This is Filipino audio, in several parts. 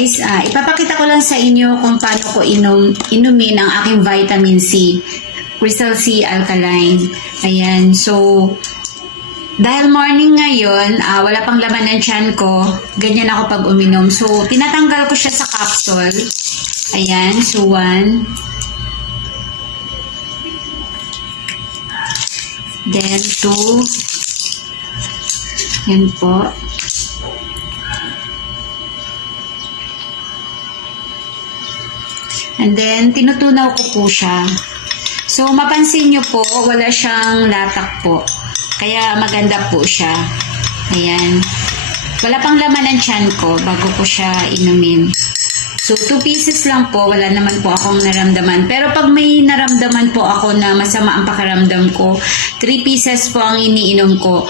guys, ipapakita ko lang sa inyo kung paano ko inumin ang aking vitamin C, Crystal C Alkaline. Ayan, so dahil morning ngayon, wala pang laman ng tiyan ko, ganyan ako pag uminom. So tinatanggal ko siya sa capsule. Ayan, so 1. Then 2. Yan po. And then, tinutunaw ko po siya. So, mapansin nyo po, wala siyang latak po. Kaya maganda po siya. Ayan. Wala pang laman ng tiyan ko bago ko siya inumin. So, 2 pieces lang po. Wala naman po akong naramdaman. Pero pag may naramdaman po ako na masama ang pakiramdam ko, 3 pieces po ang iniinom ko.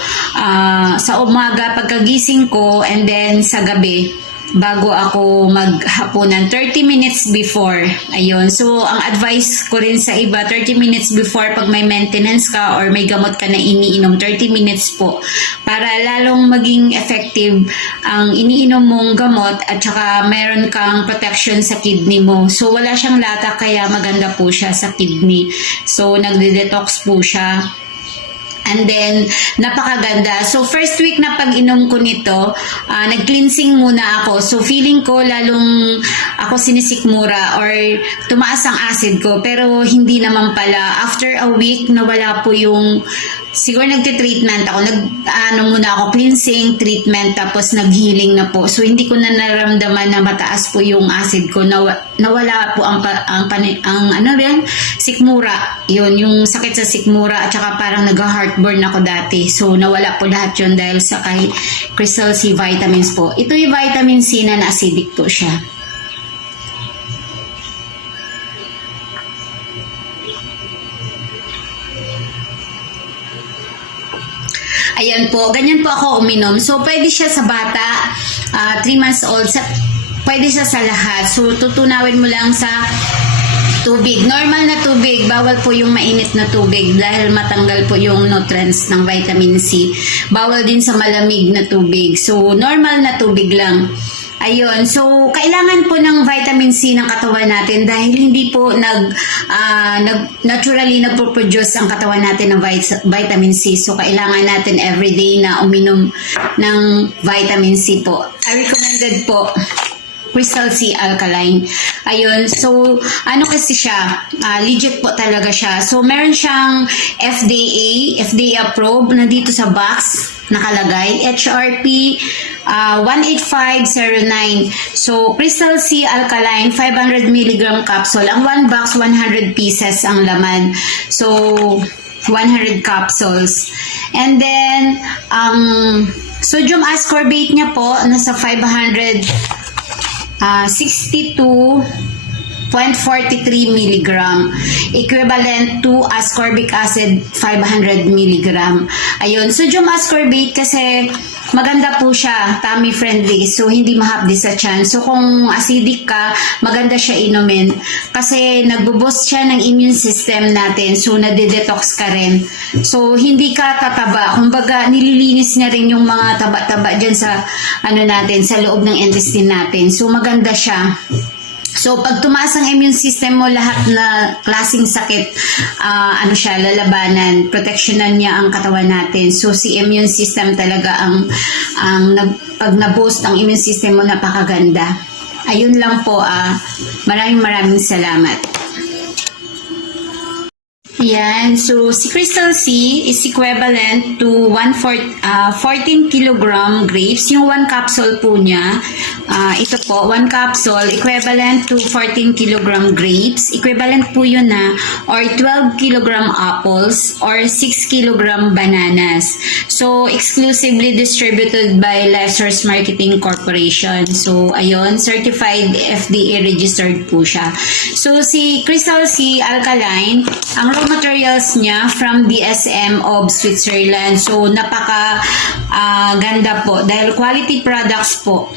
Sa umaga, pagkagising ko, and then sa gabi, bago ako maghapunan, 30 minutes before. Ayun. So, ang advice ko rin sa iba, 30 minutes before pag may maintenance ka or may gamot ka na iniinom, 30 minutes po. Para lalong maging effective ang iniinom mong gamot at saka meron kang protection sa kidney mo. So, wala siyang lata kaya maganda po siya sa kidney. So, nagde-detox po siya. And then, napakaganda. So, first week na pag-inom ko nito, nag-cleansing muna ako. So, feeling ko lalong ako sinisikmura or tumaas ang acid ko. Pero, hindi naman pala. After a week, nawala po yung, siguro nagte-treatment ako. Muna ako, cleansing, treatment, tapos nag-healing na po. So, hindi ko na naramdaman na mataas po yung acid ko. Nawala po ang sikmura. Yun, yung sakit sa sikmura at saka parang nag-heartburn ako dati. So, nawala po lahat yun dahil sa kay Crystal C Vitamins po. Ito yung vitamin C na acidic po siya. Ayan po, ganyan po ako uminom. So, pwede siya sa bata, 3 months old, pwede siya sa lahat. So, tutunawin mo lang sa tubig. Normal na tubig, bawal po yung mainit na tubig dahil matanggal po yung nutrients ng vitamin C. Bawal din sa malamig na tubig. So, normal na tubig lang. Ayun, so kailangan po ng vitamin C ng katawan natin dahil hindi po naturally nagpo-produce ang katawan natin ng vitamin C. So kailangan natin everyday na uminom ng vitamin C po. I recommended po Crystal C Alkaline. Ayun, so ano kasi siya, legit po talaga siya. So meron siyang FDA approved, nandito sa box nakalagay, HRP 18509. So Crystal C Alkaline 500 mg capsule. Ang 1 box 100 pieces ang laman. So 100 capsules. And then sodium ascorbate niya po nasa 62.43 mg, equivalent to ascorbic acid 500 mg. Ayun, sodium ascorbate kasi maganda po siya, tummy friendly, so hindi mahapdi sa tiyan. So kung acidic ka, maganda siya inumin kasi nagbo-boost siya ng immune system natin, so nade-detox ka rin. So hindi ka tataba, kumbaga nililinis niya rin yung mga taba-taba dyan sa natin, sa loob ng intestine natin. So maganda siya. So, pag tumaas ang immune system mo, lahat na klaseng sakit, lalabanan, proteksyonan niya ang katawan natin. So, si immune system talaga pag na-boost ang immune system mo, napakaganda. Ayun lang po, maraming salamat. Ayan, so si Crystal C is equivalent to 14 kilogram grapes. Yung 1 capsule po niya, ito po, 1 capsule equivalent to 14 kilogram grapes. Equivalent po yun or 12 kilogram apples or 6 kilogram bananas. So, exclusively distributed by Lessers Marketing Corporation. So, ayun, certified FDA registered po siya. So, si Crystal C Alkaline, ang raw materials niya from DSM of Switzerland. So, napaka ganda po. Dahil quality products po.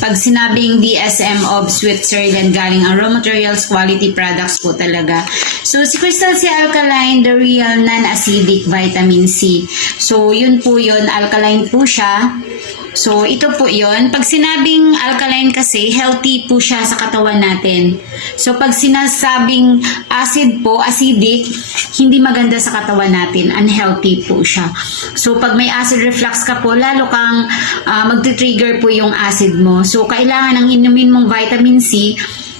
Pag sinabing DSM of Switzerland, galing ang raw materials, quality products po talaga. So, si Crystal C Alkaline, the real non-acidic vitamin C. So, yun po yun. Alkaline po siya. So, ito po yon. Pag sinabing alkaline kasi, healthy po siya sa katawan natin. So, pag sinasabing acid po, acidic, hindi maganda sa katawan natin. Unhealthy po siya. So, pag may acid reflux ka po, lalo kang magti-trigger po yung acid mo. So, kailangan ang inumin mong vitamin C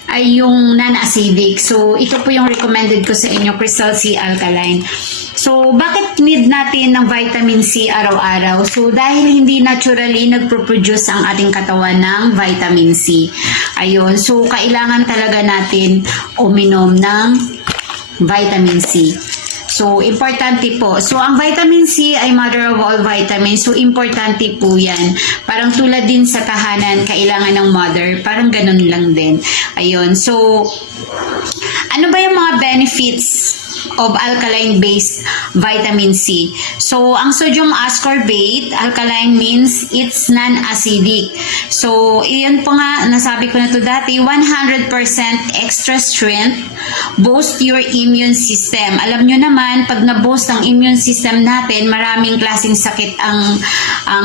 ay yung non-acidic. So, ito po yung recommended ko sa inyo, Crystal C Alkaline. So, bakit need natin ng vitamin C araw-araw? So, dahil hindi naturally nagpo-produce ang ating katawan ng vitamin C. Ayun. So, kailangan talaga natin uminom ng vitamin C. So, importante po. So, ang vitamin C ay mother of all vitamins. So, importante po yan. Parang tulad din sa tahanan, kailangan ng mother. Parang ganun lang din. Ayun. So, ano ba yung mga benefits of alkaline-based vitamin C? So, ang sodium ascorbate, alkaline means it's non-acidic. So, iyan po nga, nasabi ko na to dati, 100% extra strength, boost your immune system. Alam nyo naman, pag na-boost ang immune system natin, maraming klaseng sakit ang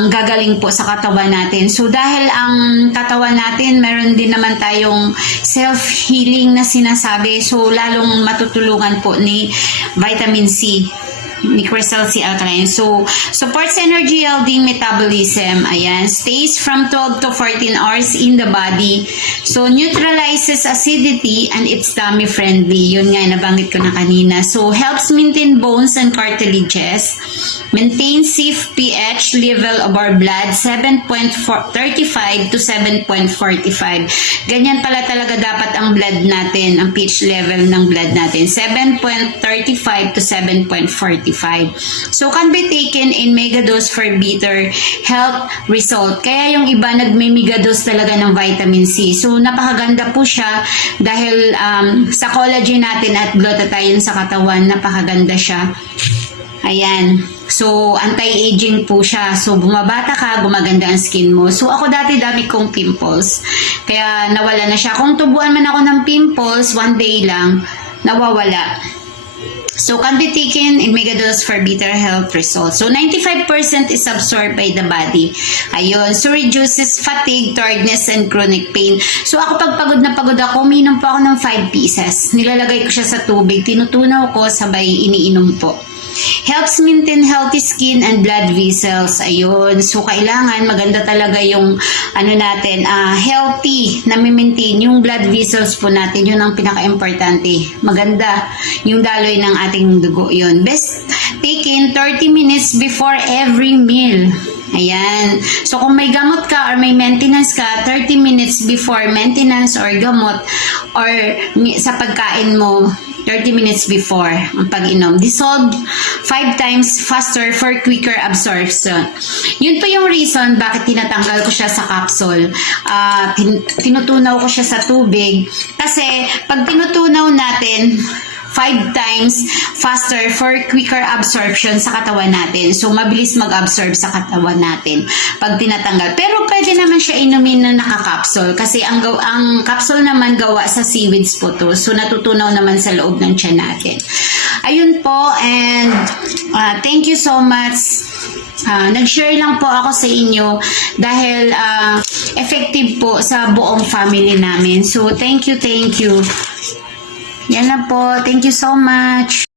gagaling po sa katawan natin. So, dahil ang katawan natin, meron din naman tayong self-healing na sinasabi. So, lalong matutulungan po ni vitamin C, ni Crystal C Alkaline. So, supports energy yielding metabolism. Ayan. Stays from 12 to 14 hours in the body. So, neutralizes acidity and it's tummy friendly. Yun nga, nabanggit ko na kanina. So, helps maintain bones and cartilages. Maintains safe pH level of our blood, 7.35 to 7.45. Ganyan pala talaga dapat ang blood natin, ang pH level ng blood natin. 7.35 to 7.45. So, can be taken in megadose for better health result. Kaya yung iba nagme-megadose talaga ng vitamin C. So, napakaganda po siya dahil sa collagen natin at glutathione sa katawan, napakaganda siya. Ayan. So, anti-aging po siya. So, bumabata ka, gumaganda ang skin mo. So, ako dati dami kong pimples. Kaya nawala na siya. Kung tubuan man ako ng pimples, one day lang, nawawala. So, can be taken in megadose for better health results. So, 95% is absorbed by the body. Ayun. So, reduces fatigue, tiredness, and chronic pain. So, ako pag pagod na pagod ako, uminom po ako ng 5 pieces. Nilalagay ko siya sa tubig. Tinutunaw ko, sabay iniinom po. Helps maintain healthy skin and blood vessels. Ayun. So, kailangan maganda talaga yung natin, healthy na maintain yung blood vessels po natin. Yun ang pinaka-importante. Maganda yung daloy ng ating dugo. Yun. Best taken 30 minutes before every meal. Ayan. So, kung may gamot ka or may maintenance ka, 30 minutes before maintenance or gamot or sa pagkain mo, 30 minutes before ang pag-inom. Dissolve 5 times faster for quicker absorption. Yun po yung reason bakit tinatanggal ko siya sa capsule. Tinutunaw ko siya sa tubig. Kasi pag tinutunaw natin, 5 times faster for quicker absorption sa katawan natin. So, mabilis mag-absorb sa katawan natin pag tinatanggal. Pero, pwede naman siya inumin na naka-capsule kasi ang capsule naman gawa sa seaweeds po to. So, natutunaw naman sa loob ng tiyan natin. Ayun po, and thank you so much. Nag-share lang po ako sa inyo dahil effective po sa buong family namin. So, thank you. Yan lang po. Thank you so much.